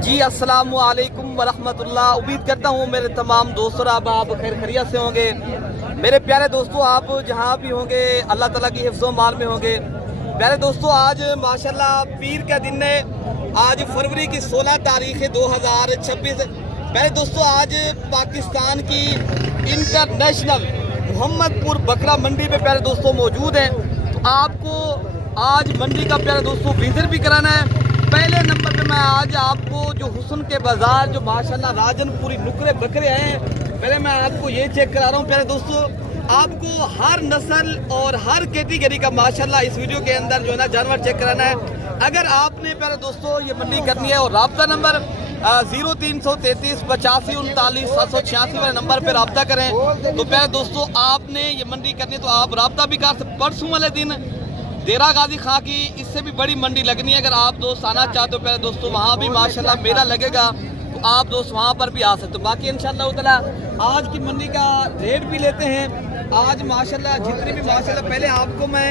जी अस्सलाम वालेकुम वरहमतुल्लाह। उम्मीद करता हूँ मेरे तमाम दोस्तों आप खैर खैरियत से होंगे। मेरे प्यारे दोस्तों, आप जहाँ भी होंगे अल्लाह ताला की हिफ्ज़ो मान में होंगे। प्यारे दोस्तों, आज माशाल्लाह पीर का दिन है। आज फरवरी की 16 तारीख है 2026। प्यारे दोस्तों, आज पाकिस्तान की इंटरनेशनल मोहम्मदपुर बकरा मंडी में प्यारे दोस्तों मौजूद हैं। तो आपको आज मंडी का प्यारे दोस्तों विजिट भी कराना है। पहले नंबर पे मैं आज आपको जो हुस्न के बाजार जो माशाल्लाह राजनपुरी नुकरे बकरे हैं, पहले मैं आपको ये चेक करा रहा हूँ। प्यारे दोस्तों, आपको हर नस्ल और हर कैटेगरी का माशाल्लाह इस वीडियो के अंदर जो है ना जानवर चेक कराना है। अगर आपने प्यारे दोस्तों ये मंडी करनी है और राब्ता नंबर 0333 85 39 786 वाले नंबर पर रब्ता करें। तो प्यारे दोस्तों, आपने ये मंडी करनी है तो आप रब्ता भी कर सकते। परसों वाले दिन देरा गाजी खां की इससे भी बड़ी मंडी लगनी है। अगर आप दोस्त आना चाहते हो प्यारे दोस्तों, वहाँ भी माशाल्लाह मेला लगेगा, तो आप दोस्त वहाँ पर भी आ सकते हो। बाकी इंशाल्लाह ताला आज की मंडी का रेट भी लेते हैं। आज माशाल्लाह जितनी भी माशाल्लाह पहले आपको मैं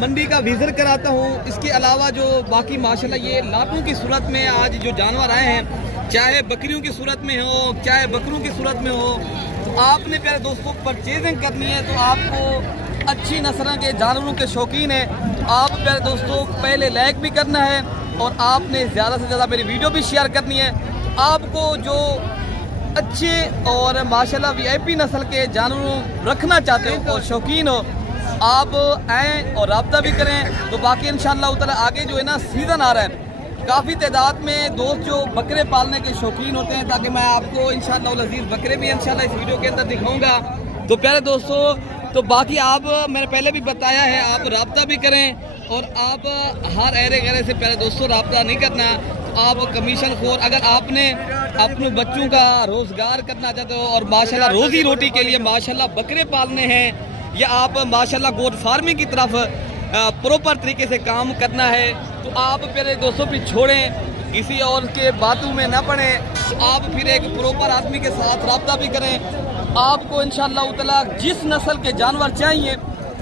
मंडी का विजिट कराता हूँ। इसके अलावा जो बाकी माशाल्लाह ये लाटों की सूरत में आज जो जानवर आए हैं, चाहे बकरियों की सूरत में हो चाहे बकरों की सूरत में हो, तो आपने प्यारे दोस्तों परचेजिंग करनी है। तो आपको अच्छी नस्ल के जानवरों के शौकीन है, आप प्यारे दोस्तों पहले लाइक भी करना है और आपने ज़्यादा से ज़्यादा मेरी वीडियो भी शेयर करनी है। आपको जो अच्छे और माशाल्लाह वीआईपी नस्ल के जानवरों रखना चाहते हो और शौकीन हो, आप आएँ और रब्ता भी करें। तो बाकी इंशाअल्लाह ताला आगे जो है ना सीज़न आ रहा है, काफ़ी तादाद में दोस्त जो बकरे पालने के शौकीन होते हैं, ताकि मैं आपको इंशाअल्लाह लजीज बकरे भी इंशाअल्लाह इस वीडियो के अंदर दिखाऊँगा। तो प्यारे दोस्तों, तो बाकी आप मैंने पहले भी बताया है, आप रब्ता भी करें और आप हर एरे गहरे से प्यारे दोस्तों रब्ता नहीं करना। तो आप कमीशन खोर, अगर आपने अपने बच्चों का रोज़गार करना चाहते हो और माशाल्लाह रोज़ी रोटी के लिए माशाल्लाह बकरे पालने हैं, या आप माशाल्लाह गोट फार्मिंग की तरफ प्रॉपर तरीके से काम करना है, तो आप प्यारे दोस्तों भी छोड़ें, किसी और के बातों में ना पड़ें। तो आप फिर एक प्रॉपर आदमी के साथ रब्ता भी करें। आपको इंशाअल्लाह ताला जिस नस्ल के जानवर चाहिए,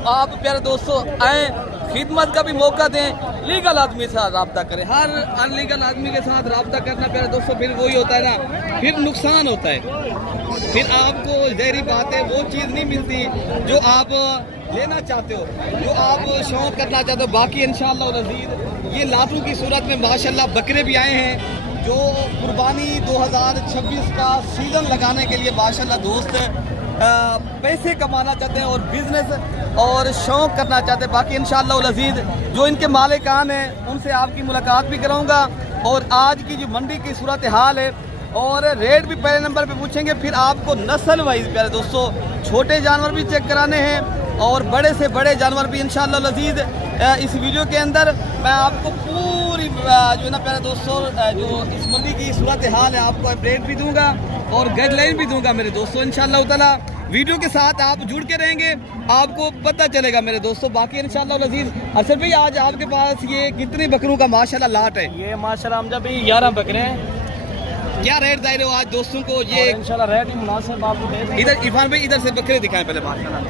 आप प्यारे दोस्तों आएँ, खिदमत का भी मौका दें, लीगल आदमी से रब्ता करें। हर अनलीगल आदमी के साथ रब्ता करना प्यारे दोस्तों फिर वही होता है ना, फिर नुकसान होता है। फिर आपको जहरी बात है वो चीज़ नहीं मिलती जो आप लेना चाहते हो, जो आप शौक करना चाहते हो। बाकी इंशाअल्लाह लजीज ये लाटू की सूरत में माशाल्लाह बकरे भी आए हैं, जो कुर्बानी 2026 का सीज़न लगाने के लिए माशाल्लाह दोस्त पैसे कमाना चाहते हैं और बिज़नेस और शौक़ करना चाहते हैं। बाकी इंशाअल्लाह लजीज जो इनके मालिकान हैं उनसे आपकी मुलाकात भी कराऊंगा और आज की जो मंडी की सूरत हाल है और रेट भी पहले नंबर पे पूछेंगे। फिर आपको नस्ल वाइज प्यारे दोस्तों छोटे जानवर भी चेक कराने हैं और बड़े से बड़े जानवर भी इंशाअल्लाह लजीज इस वीडियो के अंदर मैं आपको पूरी जो है ना प्यारे दोस्तों जो इस मंडी की सूरत हाल है आपको अपडेट भी दूंगा और गाइडलाइन भी दूंगा मेरे दोस्तों। इंशाअल्लाह ताला वीडियो के साथ आप जुड़ के रहेंगे, आपको पता चलेगा मेरे दोस्तों। बाकी इंशाअल्लाह लजीज असर भाई आज आपके पास ये कितने बकरों का माशाल्लाह लाट है? ये माशाल्लाह हम जब 11 बकरे हैं। क्या रेट दे रहे हो आज दोस्तों को? ये इंशाल्लाह रेट ही मुनासिब आपको दे देंगे। इधर इरफान भाई इधर से बकरे दिखाएं पहले। माशाल्लाह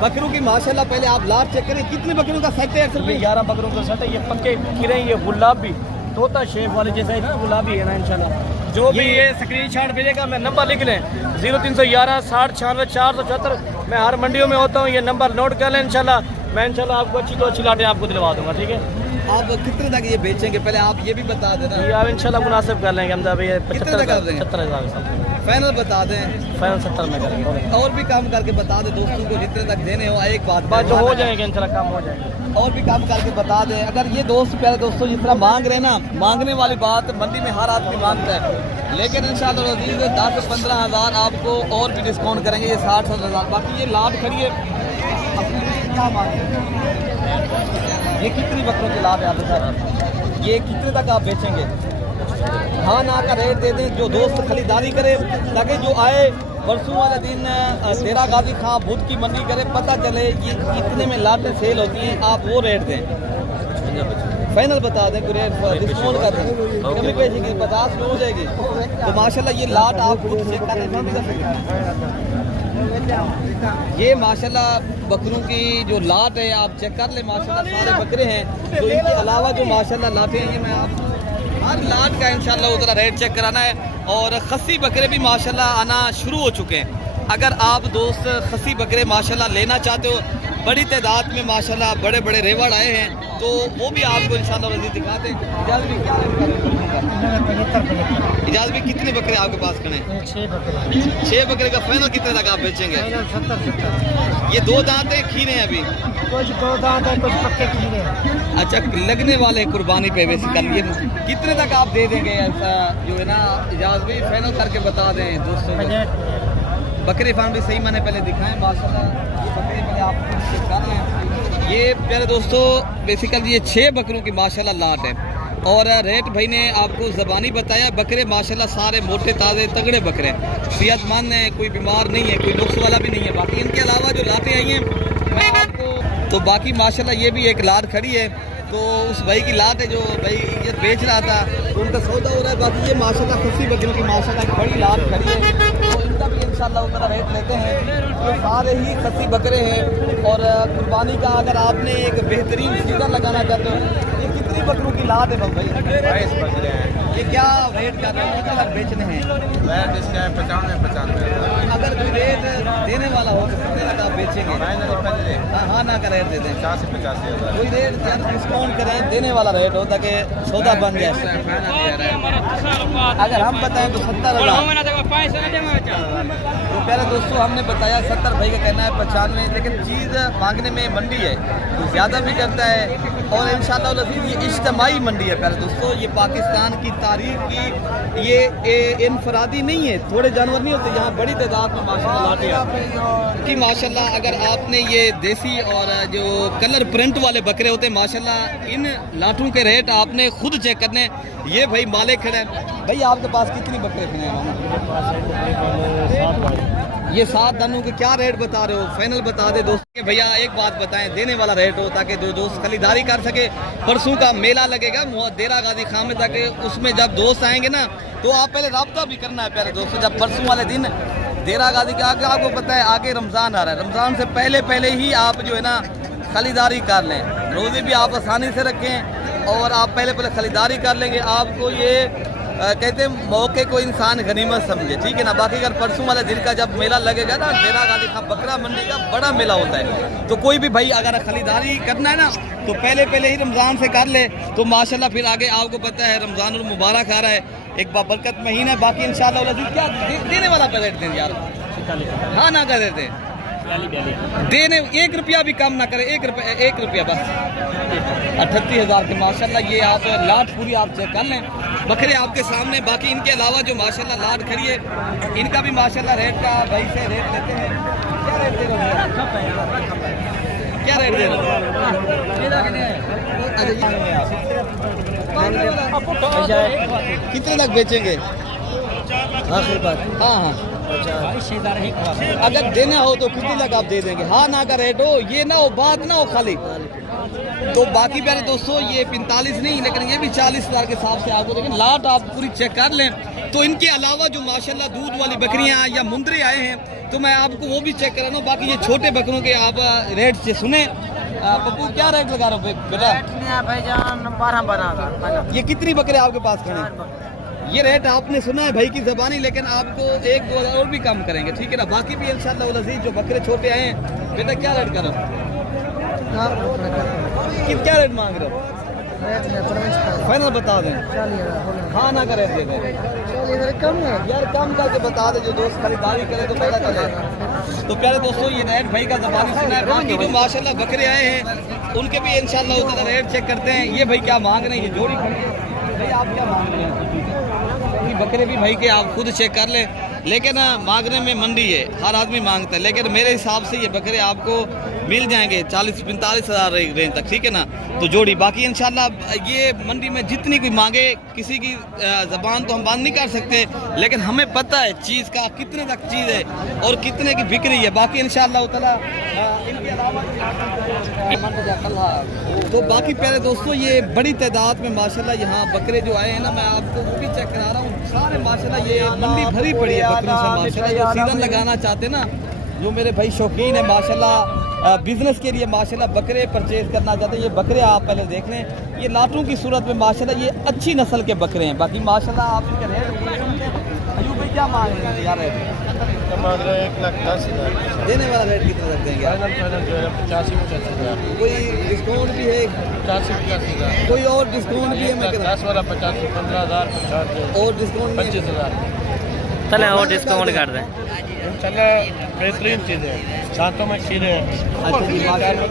बकरों की माशाल्लाह पहले आप लाट चेक करें, कितने बकरों का सेट है? अक्सर भाई 11 बकरों का सेट है। ये पक्के खिरे, ये गुलाबी तोता शेप वाले जैसे ना गुलाबी है ना। इंशाल्लाह जो भी ये स्क्रीनशॉट भेजेगा, मैं नंबर लिख लें 0311 60 96 474। मैं हर मंडियों में होता हूँ, ये नंबर नोट कर लें। इंशाल्लाह मैं इंशाल्लाह आपको अच्छी तो अच्छी लाटें आपको दिलवा दूंगा। ठीक है, आप कितने तक ये बेचेंगे पहले आप ये भी बता देना। ये आप इंशाल्लाह मुनासिब कर लेंगे हम। अभी 75,000 फाइनल बता दें। फाइनल 70 में करेंगे और भी काम करके बता दें दोस्तों को जितने तक देने हो। एक बात जो हो जाएंगे इंशाल्लाह काम हो जाएगा। और भी काम करके बता दें। अगर ये दोस्त प्यारे दोस्तों जिस तरह मांग रहे हैं ना, मांगने वाली बात मंडी में हर आदमी मांगता है, लेकिन इंशाअल्लाह अजीज 10 से 15 हज़ार आपको और भी डिस्काउंट करेंगे। ये 60-70 हज़ार। बाकी ये लाट खड़ी है, क्या मांगे? ये कितनी बकरों की लाभ है आपके साथ? ये कितने तक आप बेचेंगे? हाँ ना का रेट दे दें, जो दोस्त खरीदारी करे, ताकि जो आए परसों वाले दिन देरा गाजी खां बुध की मंडी करे, पता चले ये इतने में लाटें सेल होती हैं, आप वो रेट दें। फाइनल बता दें, कोई रेट डिस्काउंट कर दें, कमी पेशी की 50 में हो जाएगी। तो माशाल्लाह ये लाट आप खुद चेक कर ये माशाल्लाह बकरों की जो लाट है आप चेक कर ले। माशाल्लाह सारे बकरे हैं। तो इनके अलावा जो माशाल्लाह लाटें हैं, ये मैं आप हर लाट का इंशाल्लाह उधर रेट चेक कराना है। और खसी बकरे भी माशाल्लाह आना शुरू हो चुके हैं। अगर आप दोस्त खसी बकरे माशाल्लाह लेना चाहते हो, बड़ी तादाद में माशाल्लाह बड़े बड़े रेवड़ आए हैं, तो वो भी आपको इंशाल्लाह रज़ी दिखाते हैं। इजाज़ भी क्या रेट इजाज़ भी कितने बकरे आपके पास खड़े हैं? 6 बकरे का फाइनल कितने तक आप बेचेंगे? 70। ये 2 दांत हैं, खीरे हैं अभी? कुछ 2 दांत है, कुछ पक्के खीरे हैं। अच्छा, लगने वाले कुर्बानी पे बेसिकली ये कितने तक आप दे देंगे? ऐसा जो है ना इजाज़ भी फाइनल करके बता दें दोस्तों को। बकरे फार्म भी सही मैंने पहले दिखाएं माशाल्लाह। ये बकरे पहले आप चेक कर लें। ये प्यारे दोस्तों बेसिकली ये 6 बकरों की माशाल्लाह लाट है। और रेट भाई ने आपको ज़बानी बताया। बकरे माशाल्लाह सारे मोटे ताज़े तगड़े बकरे हैं, सेहतमंद हैं, कोई बीमार नहीं है, कोई नुक्स वाला भी नहीं है। बाकी इनके अलावा जो लाटें आई हैं मैं आपको तो बाकी माशाल्लाह ये भी एक लाट खड़ी है, तो उस भाई की लाट है जो भाई ये बेच रहा था, तो उनका सौदा हो रहा है। बाकी ये माशाल्लाह खसी बकरियों की माशाल्लाह एक बड़ी लाट खड़ी है, तो इनका भी इंशाल्लाह उतना रेट लेते हैं। तो सारे ही खसी बकरे हैं। और कुर्बानी का अगर आपने एक बेहतरीन सीजन लगाना चाहते हो, ये कितनी बकरों की लाट है भाई? 22 बकरे हैं। ये क्या रेट कर रहे हैं, कितने तक बेचने हैं? रेट इसका है 95। अगर कोई रेट देने वाला हो तो कितने तक आप बेचेंगे? हाँ ना का रेट दे दें, 85 हज़ार। कोई रेट यार डिस्काउंट करें, देने वाला रेट हो ताकि सौदा बन जाए। अगर हम बताएं तो 70,000। तो प्यारे दोस्तों हमने बताया 70, भाई का कहना है 95, लेकिन चीज़ मांगने में मंडी है तो ज़्यादा भी करता है। और इंशाल्लाह अज़ीज़ ये इज्तिमाई मंडी है प्यारे दोस्तों, ये पाकिस्तान की तारीख की ये इनफरादी नहीं है, थोड़े जानवर नहीं होते, यहाँ बड़ी तादाद में माशाल्लाह लाटे हैं कि माशाल्लाह। अगर आपने ये देसी और जो कलर प्रिंट वाले बकरे होते हैं माशाल्लाह, इन लाटों के रेट आपने खुद चेक करने। ये भाई मालिक खड़े हैं। भाई आपके पास कितनी बकरे खड़े हैं? ये 7 दानों के क्या रेट बता रहे हो? फाइनल बता दे दोस्त। भैया एक बात बताएं, देने वाला रेट हो ताकि जो दोस्त खरीदारी कर सके। परसों का मेला लगेगा देरा गाजी खां में, ताकि उसमें जब दोस्त आएंगे ना तो आप पहले रब्ता भी करना है प्यारे दोस्तों। जब परसों वाले दिन देरा गाजी के आगे आपको पता है आगे रमज़ान आ रहा है, रमज़ान से पहले ही आप जो है ना खरीदारी कर लें, रोज़े भी आप आसानी से रखें और आप पहले खरीदारी कर लेंगे। आपको ये कहते हैं मौके को इंसान गनीमत समझे, ठीक है ना। बाकी अगर परसों वाले दिन का जब मेला लगेगा ना डेरा गाजी खां बकरा मंडी का बड़ा मेला होता है, तो कोई भी भाई अगर खरीदारी करना है ना तो पहले ही रमज़ान से कर ले, तो माशाल्लाह फिर आगे आपको पता है रमज़ानुल मुबारक आ रहा है, एक बाबरकत महीना है। बाकी इंशाल्लाह क्या देने वाला रेट दें यार? हाँ ना कर देते देने 1 रुपया भी कम ना करे, 1 रुपया बस। 38,000 के माशाल्लाह ये आप लाट पूरी आप चेक कर लें, बकरे आपके सामने। बाकी इनके अलावा जो माशाल्लाह लाट खड़ी है, इनका भी माशाल्लाह रेट का भाई से रेट लेते हैं। क्या रेट दे रहे हो? क्या रेट दे रहे हो? कितने तक बेचेंगे? आखिर बात हाँ अगर देना हो तो कितने तक आप दे देंगे? हाँ ना का रेट हो, ये ना हो बात ना हो खाली। तो बाकी प्यारे दोस्तों ये 45 नहीं, लेकिन ये भी 40,000 के हिसाब से आपको, लेकिन लाट आप पूरी चेक कर लें। तो इनके अलावा जो माशाल्लाह दूध वाली बकरियां या मुंदरे आए हैं तो मैं आपको वो भी चेक करा रहा हूँ। बाकी ये छोटे बकरों के आप रेट से सुने। पप्पू क्या रेट लगा रहे हो बेटा? भाईजान 12 ये कितनी बकरे आपके पास खड़े हैं? ये रेट आपने सुना है भाई की ज़बानी, लेकिन आपको 1-2 हज़ार और भी कम करेंगे, ठीक है ना। बाकी भी इंशाल्लाह अज़ीज़ जो बकरे छोटे आए हैं, बेटा क्या रेट करो? क्या रेट मांग रहे हो? फाइनल बता दें। हाँ ना का रेट दे दें। कम है यार कम करके बता दे, जो दोस्त खरीदारी करे तो पता चले। तो प्यारे दोस्तों ये रेट भाई का ज़बानी सुना है। बाकी जो माशाल्लाह बकरे आए हैं उनके भी इंशाल्लाह उतना रेट चेक करते हैं। ये भाई क्या मांग रहे हैं? ये जोड़ी खड़ी है भाई, आप क्या मांग रहे हैं? बकरे भी भाई के आप खुद चेक कर लें, लेकिन मांगने में मंडी है, हर आदमी मांगता है, लेकिन मेरे हिसाब से ये बकरे आपको मिल जाएंगे 40-45 हज़ार रेंज तक, ठीक है ना। तो जोड़ी बाकी इंशाल्लाह ये मंडी में जितनी कोई मांगे, किसी की ज़बान तो हम बंद नहीं कर सकते, लेकिन हमें पता है चीज़ का कितने तक चीज़ है और कितने की बिक रही है। बाकी इंशाल्लाह ताला इनके अलावा तो बाकी प्यारे दोस्तों ये बड़ी तादाद में माशाल्लाह यहाँ बकरे जो आए हैं ना, मैं आपको वो भी चेक करा रहा हूँ। सारे माशाल्लाह ये मंडी भरी पड़ी है बकरों से माशाल्लाह। जो सीजन लगाना चाहते ना जो मेरे भाई शौकीन है माशाल्लाह बिजनेस के लिए माशाल्लाह बकरे परचेज करना चाहते हैं, ये बकरे आप पहले देख लें, ये लाटों की सूरत में माशाल्लाह ये अच्छी नस्ल के बकरे हैं। बाकी माशाल्लाह आप इनके रेट अयूब भाई क्या मांग रहे हैं यार? मांग रहे हैं 1,10,000। देने वाला रेट कितना रख देंगे? 85,000। कोई डिस्काउंट भी है? 85,000। कोई और डिस्काउंट भी है? मैं 10 वाला 85, 15,000 और डिस्काउंट 25,000। चले और डिस्काउंट कर रहे हैं। चला बेहतरीन चीज़ है, सातों में खीरे हैं। अच्छा जी, ये माशाल्लाह।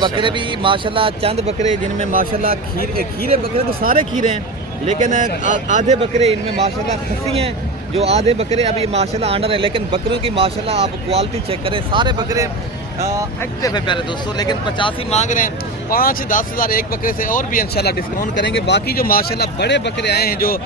बकरे भी माशाल्लाह चंद बकरे जिनमें माशाल्लाह खीरे बकरे तो सारे खीरे हैं, लेकिन आधे बकरे इनमें माशाल्लाह खसी हैं, जो आधे बकरे अभी माशाल्लाह अंडर हैं, लेकिन बकरों की माशाल्लाह आप क्वालिटी चेक करें, सारे बकरे एक्टिव है प्यारे दोस्तों। लेकिन 85 मांग रहे हैं, 5-10 हज़ार एक बकरे से और भी इंशाल्लाह डिस्काउंट करेंगे। बाकी जो माशाल्लाह बड़े बकरे आए हैं, जो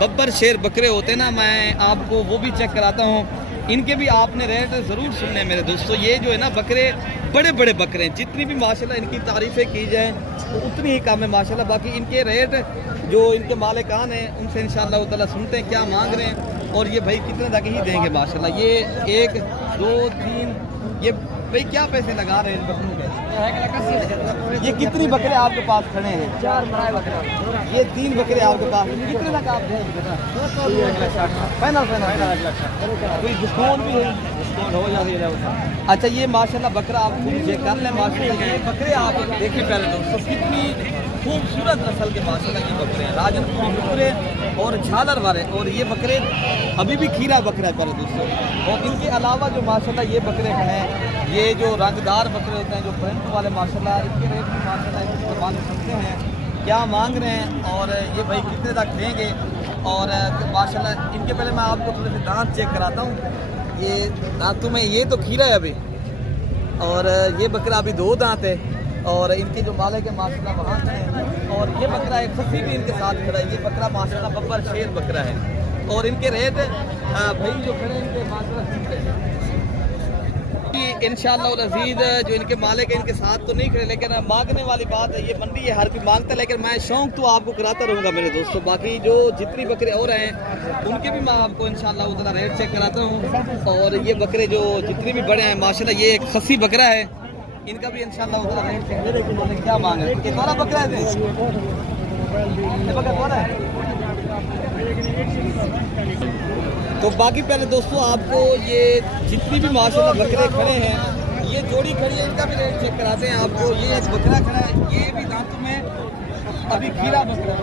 बब्बर शेर बकरे होते हैं ना, मैं आपको वो भी चेक कराता हूँ। इनके भी आपने रेट ज़रूर सुनने मेरे दोस्तों। ये जो है ना बकरे बड़े बड़े बकरे हैं, जितनी भी माशाल्लाह इनकी तारीफ़ें की जाएँ तो उतनी ही कम है माशाल्लाह। बाकी इनके रेट जो इनके मालिकान हैं उनसे इंशाअल्लाह ताला सुनते हैं क्या मांग रहे हैं, और ये भाई कितने तक ही देंगे माशाल्लाह। ये 1 2 3 ये भाई क्या पैसे लगा रहे हैं इन बकरों के? ये कितनी बकरे आपके पास खड़े हैं? 4 बकरे। ये 3 बकरे आपके पास, कितने तक आप देंगे? फाइनल कोई डिस्काउंट भी है? हो जाएगा। अच्छा, ये माशाल्लाह बकरा आप खुद चेक कर लें माशाल्लाह। ये बकरे आप देखिए पहले दोस्तों, कितनी खूबसूरत नस्ल के माशाल्लाह ये बकरे हैं, राजनपुरी बकरे और झालर वाले। और ये बकरे अभी भी खीरा बकरा है पहले दोस्तों। और इनके अलावा जो माशाल्लाह ये बकरे हैं, ये जो रंगदार बकरे होते हैं, जो प्रिंट वाले माशाल्लाह, इनके रेट भी माशाल्लाह इसके मालूम सकते हैं क्या मांग रहे हैं, और ये भाई कितने तक देंगे। और माशाल्लाह इनके पहले मैं आपको थोड़े से दांत चेक कराता हूँ। ये दांतों में ये तो खीरा है अभी, और ये बकरा अभी 2 दांत है, और इनके जो मालिक है माशाल्लाह वहाँ हैं। और ये बकरा एक खसी भी इनके साथ खड़ा है। ये बकरा माशाल्लाह बब्बर शेर बकरा है। और इनके रेट भाई जो खड़े हैं इनके माशाल्लाह इंशाअल्लाह अज़ीज़ जो इनके मालिक हैं इनके साथ तो नहीं खड़े, लेकिन मांगने वाली बात है, ये मंडी है, हर कोई मांगता है, लेकिन मैं शौक तो आपको कराता रहूँगा मेरे दोस्तों। बाकी जो जितनी बकरे और हैं उनके भी मैं आपको इंशाअल्लाह उतना रेट चेक कराता हूँ। और ये बकरे जो जितने भी बड़े हैं माशाल्लाह, ये एक खसी बकरा है, इनका भी इंशाअल्लाह उतना रेट चेक करेंगे क्या मांग है। ये दोनों बकरा है, ये बकरा कौन है? तो बाकी पहले दोस्तों आपको ये जितनी भी माशाल्लाह बकरे खड़े हैं, ये जोड़ी खड़ी है, इनका भी रेट चेक कराते हैं आपको। ये एक बकरा खड़ा है, ये भी दांतों में अभी खीरा बकरा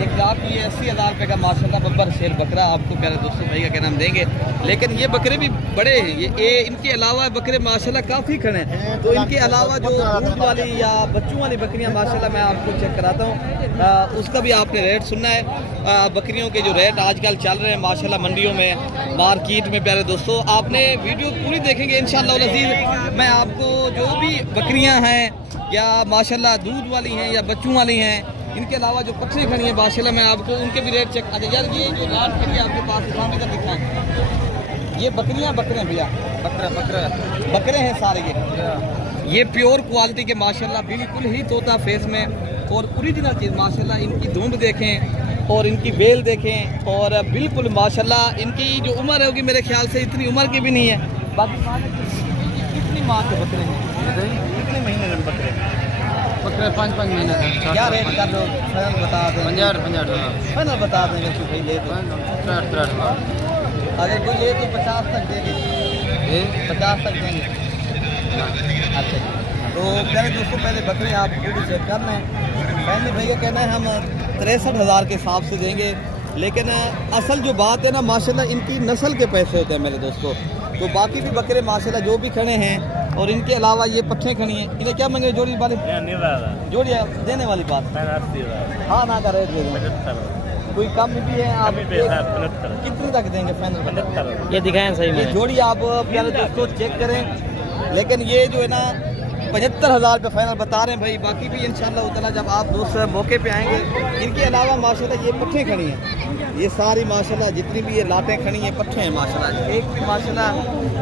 एक लाख ये 80,000 रुपये का माशाल्लाह बब्बर शेर बकरा आपको प्यारे दोस्तों भाई का क्या नाम देंगे। लेकिन ये बकरे भी बड़े हैं, ये इनके अलावा बकरे माशाल्लाह काफ़ी खड़े हैं। तो इनके अलावा जो दूध वाली या बच्चों वाली बकरियां माशाल्लाह मैं आपको चेक कराता हूँ, उसका भी आपने रेट सुनना है। बकरियों के जो रेट आजकल चल रहे हैं माशाल्लाह मंडियों में, मार्केट में प्यारे दोस्तों, आपने वीडियो पूरी देखेंगे इंशाअल्लाह अज़ीज़। मैं आपको जो भी बकरियाँ हैं या माशाल्लाह दूध वाली हैं या बच्चों वाली हैं, इनके अलावा जो पक्षी खड़ी हैं माशाल्लाह मैं आपको उनके भी रेट चेक। अच्छा यार, ये जो लाट खड़ी है आपके पास इस्लामी का दिखाएं, ये बकरियां बकरे भैया? बकरे हैं सारे ये प्योर क्वालिटी के माशाल्लाह, बिल्कुल ही तोता फेस में और ओरिजिनल चीज़ माशाल्लाह। इनकी धुंध देखें और इनकी बेल देखें, और बिल्कुल माशाल्लाह इनकी जो उम्र होगी मेरे ख्याल से इतनी उम्र की भी नहीं है। बाकी कितनी माह के बकरे हैं, कितने महीने के बकरे? बकरे 5-5 महीने का। क्या रेट कर दो? फाइनल बता दें। 50 फाइनल बता देंगे कि भाई ले दो। अगर कोई ले तो 50 तक देंगे, 50 तक देंगे। अच्छा, तो पहले दोस्तों पहले बकरे आप खुद चेक कर लें। पहले भैया कहना है हम 63,000 के हिसाब से देंगे, लेकिन असल जो बात है ना माशाल्लाह इनकी नस्ल के पैसे होते हैं मेरे दोस्तों। तो बाकी भी बकरे माशाल्लाह जो भी खड़े हैं, और इनके अलावा ये पट्ठे खड़ी हैं, इन्हें क्या मांगे जोड़ी वाले? जोड़ी देने वाली बात, हाँ ना का रेट दे दें। कोई कम भी है आप कितने तक देंगे फाइनल? ये दिखाएं सही ये में। जोड़ी आप प्यारे दोस्तों चेक करें। लेकिन ये जो है ना 75,000 रुपये फाइनल बता रहे हैं भाई। बाकी भी इंशाल्लाह उतना जब आप दूसरे मौके पे आएंगे। इनके अलावा माशाल्लाह ये पट्ठे खड़ी हैं, ये सारी माशाल्लाह जितनी भी ये लाटें खड़ी हैं पट्ठे हैं माशाल्लाह। एक भी माशाल्लाह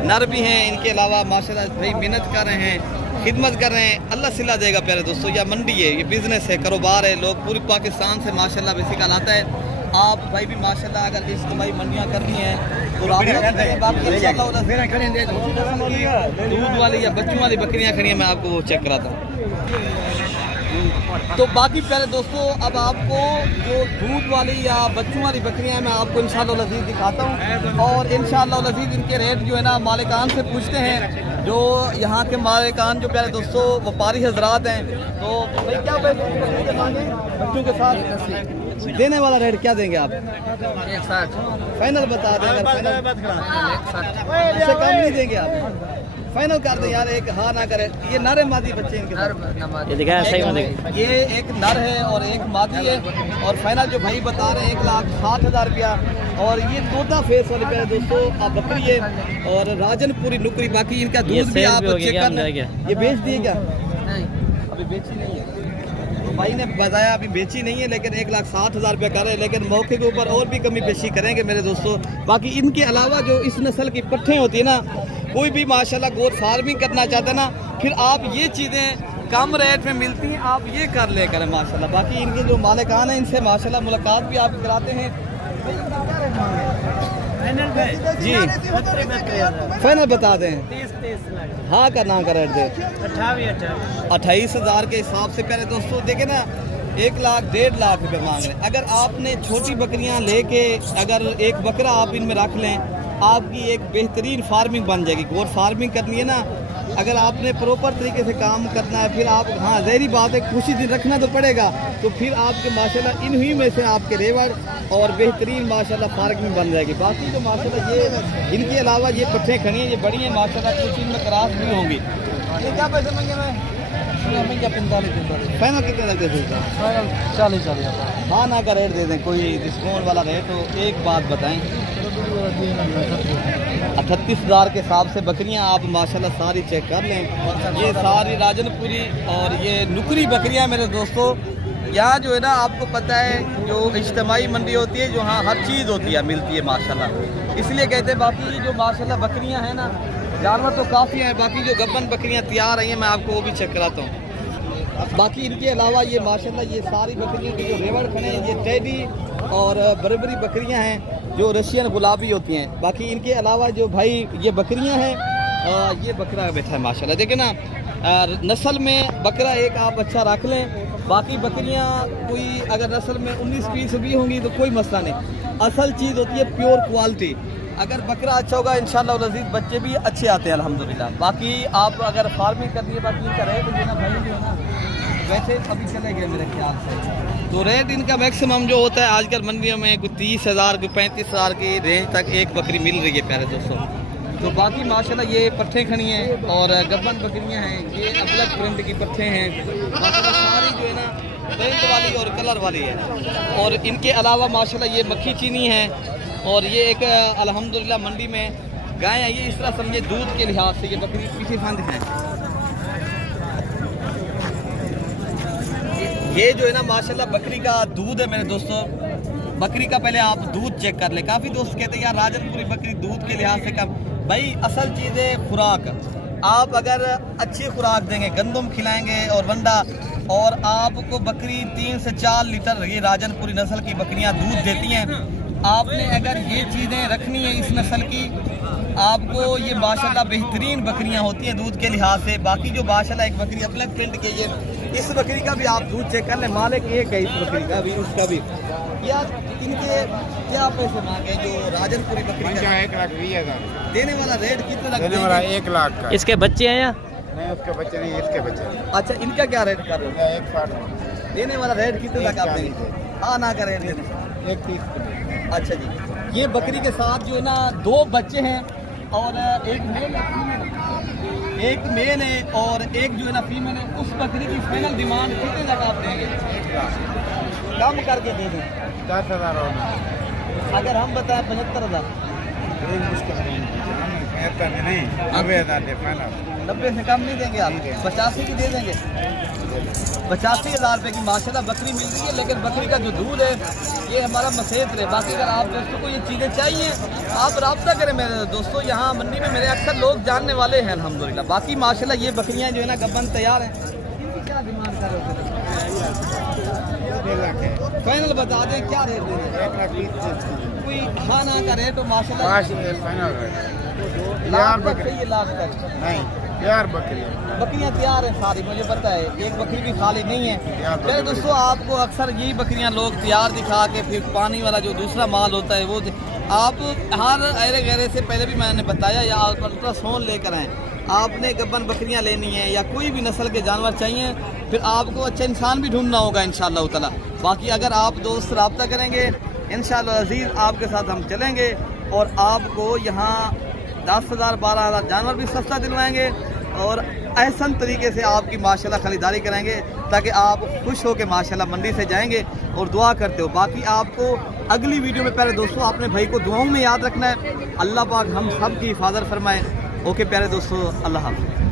नर भी हैं। इनके अलावा माशाल्लाह भाई मेहनत कर रहे हैं, खिदमत कर रहे हैं। अल्लाह सिला देगा प्यारे दोस्तों। या मंडी है, ये बिज़नेस है, कारोबार है। लोग पूरी पाकिस्तान से माशाल्लाह बेसिकल आता है। आप भाई भी माशाल्लाह अगर इज्तिमाई मंडियाँ करनी है तो राब्ता करें। बाकी इंशाल्लाह दूध वाली या बच्चों वाली बकरियाँ खड़ी हैं, मैं आपको वो चेक कराता हूँ। तो बाकी प्यारे दोस्तों अब आपको जो दूध वाली या बच्चों वाली बकरियां हैं मैं आपको इंशाअल्लाह लजीज दिखाता हूं। और इंशाअल्लाह लजीज इनके रेट जो है ना मालिकान से पूछते हैं, जो यहाँ के मालिकान जो प्यारे दोस्तों व्यापारी हजरात हैं। तो भाई क्या पैसे मांगे बच्चों के साथ? देने वाला रेट क्या देंगे आप? 160 फाइनल बता दें, इससे कम नहीं देंगे आप? फाइनल कर दें यार, एक हाँ ना करे। ये नर है मादी बच्चे इनके साथ? ये दिखाया सही में, ये एक नर है और एक मादी है। और फाइनल जो भाई बता रहे हैं 1,60,000 रुपया। और ये तोता फेस वाले प्यारे दोस्तों आप बकरी है और राजनपुरी नुकरी। बाकी इनका दूध भी आप चेक कर लें। ये बेच दिए क्या? अभी बेची नहीं है। तो भाई ने बताया अभी बेची नहीं है, लेकिन 1,60,000 रुपया कर रहे हैं। लेकिन मौके के ऊपर और भी कमी पेशी करेंगे मेरे दोस्तों। बाकी इनके अलावा जो इस नस्ल की पट्ठे होती है ना, कोई भी माशाल्लाह गोट फार्मिंग करना चाहता है ना, फिर आप ये चीज़ें कम रेट में मिलती हैं, आप ये कर ले करें माशाल्लाह। बाकी इनके जो मालिकान हैं इनसे माशाल्लाह मुलाकात भी आप कराते हैं। जी फाइनल बता दें, 30 हाँ का ना का रेट दे 28,000 के हिसाब से प्यारे दोस्तों। देखे ना 1 लाख 1.5 लाख रुपये मांग रहे हैं। अगर आपने छोटी बकरियां लेके अगर एक बकरा आप इनमें रख लें, आपकी एक बेहतरीन फार्मिंग बन जाएगी। गोट फार्मिंग करनी है ना, अगर आपने प्रॉपर तरीके से काम करना है, फिर आप हाँ ज़हरी बात है कुछ ही दिन रखना तो पड़ेगा। तो फिर आपके माशाल्लाह इन ही में से आपके रेवड़ और बेहतरीन माशाल्लाह फार्मिंग बन जाएगी। बाकी तो माशाल्लाह ये इनके अलावा ये पट्ठे खड़ी हैं, ये बड़ी हैं माशाल्लाह, कुछ इनमें क्रास भी होंगी। ये क्या पैसे मांगे मैं? 45 फाइनल कितने लगते थे? 40 हाँ ना का रेट दे दें, कोई डिस्काउंट वाला रेट हो। एक बात बताएं, 38,000 के हिसाब से बकरियां आप माशाल्लाह सारी चेक कर लें। ये सारी राजनपुरी और ये नुकरी बकरियां मेरे दोस्तों। यहाँ जो है ना आपको पता है जो इज्तिमाई मंडी होती है, जो हाँ हर चीज़ होती है मिलती है माशाल्लाह, इसलिए कहते हैं। बाकी जो माशाल्लाह बकरियां हैं ना, जानवर तो काफ़ी हैं। बाकी जो गब्बन बकरियां तैयार आई हैं मैं आपको वो भी चेक कराता हूँ। बाकी इनके अलावा ये माशाल्लाह ये सारी बकरियों के जो रेवड़ खड़े हैं ये टेडी और बर्बरी बकरियां हैं जो रशियन गुलाबी होती हैं। बाकी इनके अलावा जो भाई ये बकरियां हैं, ये बकरा बैठा है माशाल्लाह। देखिए ना नस्ल में बकरा एक आप अच्छा रख लें। बाकी बकरियां कोई अगर नस्ल में 19-20 भी होंगी तो कोई मसला नहीं। असल चीज़ होती है प्योर क्वालिटी। अगर बकरा अच्छा होगा इंशाल्लाह लजीज बच्चे भी अच्छे आते हैं अल्हम्दुलिल्लाह। बाकी आप अगर फार्मिंग कर दिए, बाकी इनका रेट जो है ना भाई जो है ना वैसे अभी चले गए मेरे ख्याल से। तो रेट इनका मैक्सिमम जो होता है आजकल मंडियों में कोई 30,000 कोई 35,000 की रेंज तक एक बकरी मिल रही है प्यारे दोस्तों। तो बाकी माशाल्लाह ये पट्ठे खड़ी हैं और गब्बन बकरियां हैं। ये अलग प्रिंट की पट्ठे हैं माशाल्लाह, सारी जो है ना प्रिंट वाली और कलर वाली है। और इनके अलावा माशाल्लाह ये मक्खी चीनी है और ये एक अल्हम्दुलिल्लाह मंडी में गाय है। ये इस तरह समझे दूध के लिहाज से ये बकरी पीछे फंद है। ये जो है ना माशाल्लाह बकरी का दूध है मेरे दोस्तों। बकरी का पहले आप दूध चेक कर ले। काफ़ी दोस्त कहते हैं यार राजनपुरी बकरी दूध के लिहाज से कम। भाई असल चीज़ है खुराक। आप अगर अच्छी खुराक देंगे, गंदम खिलाएंगे और वंडा, और आपको बकरी 3 से 4 लीटर ये राजनपुरी नस्ल की बकरियां दूध देती हैं। आपने अगर ये चीज़ें रखनी है इस नस्ल की, आपको ये माशाल्लाह बेहतरीन बकरियां होती हैं दूध के लिहाज से। बाकी जो माशाल्लाह एक बकरी अपने प्रिंट के, ये इस बकरी का भी आप दूध चेक कर लें। मालिक एक है इस बकरी का भी, उसका भी। यार इनके क्या पैसे मांगे जो राजनपुरी बकरी का? 1,20,000 देने वाला रेट कितना लगता देने वाला 1 लाख का। इसके बच्चे हैं या नहीं? उसके बच्चे नहीं, इसके बच्चे। अच्छा इनका क्या रेट कर रहे हो? 1,60 देने वाला रेट कितने तक आप देंगे? हाँ ना का रेट देने? 1,30। अच्छा जी, ये बकरी के साथ जो है ना 2 बच्चे हैं और एक मेल है, फीमेल। एक मेल है और एक जो है ना फीमेल है। उस बकरी की फाइनल डिमांड कितने तक आप देंगे? कम करके दे दें 10,000 और। अगर हम बताएं 75,000 नहीं 90,000 दे फाइनल 90 से कम नहीं देंगे आप? 85 की दे देंगे? 85,000 रुपये की माशाल्लाह बकरी मिल रही है, लेकिन बकरी का जो दूध है ये हमारा मसेत रहे। बाकी अगर आप दोस्तों को ये चीज़ें चाहिए आप रब्ता करें मेरे दोस्तों, यहाँ मंडी में मेरे अक्सर लोग जानने वाले हैं अल्हम्दुलिल्लाह। बाकी माशाल्लाह ये बकरियाँ जो है ना गब्बन तैयार हैं। इनकी क्या डिमांड कर रहे थे? फाइनल बता दें क्या रेट दे रहे हैं? कोई खाना का रेट हो माशाल्लाह यार लाख तक से ये लाख तक नहीं यार बकरी बकरियां तैयार हैं सारी, मुझे पता है, एक बकरी भी खाली नहीं है। मेरे दोस्तों आपको अक्सर यही बकरियां लोग तैयार दिखा के फिर पानी वाला जो दूसरा माल होता है वो आप हर अरे गहरे से पहले भी मैंने बताया, या आप अल्ट्रासाउंड लेकर आएँ। आपने गब्बन बकरियां लेनी है या कोई भी नस्ल के जानवर चाहिए, फिर आपको अच्छा इंसान भी ढूंढना होगा इंशाअल्लाह ताला। बाकी अगर आप दोस्त रब्ता करेंगे इंशाअल्लाह अज़ीज़ आपके साथ हम चलेंगे और आपको यहाँ 10,000 12,000 जानवर भी सस्ता दिलवाएंगे और एहसन तरीके से आपकी माशाल्लाह खरीदारी करेंगे, ताकि आप खुश हो के माशाल्लाह मंडी से जाएंगे और दुआ करते हो। बाकी आपको अगली वीडियो में प्यारे दोस्तों अपने भाई को दुआओं में याद रखना है। अल्लाह पाक हम सब की हिफाजत फरमाए। ओके प्यारे दोस्तों, अल्लाह हाफ़िज़।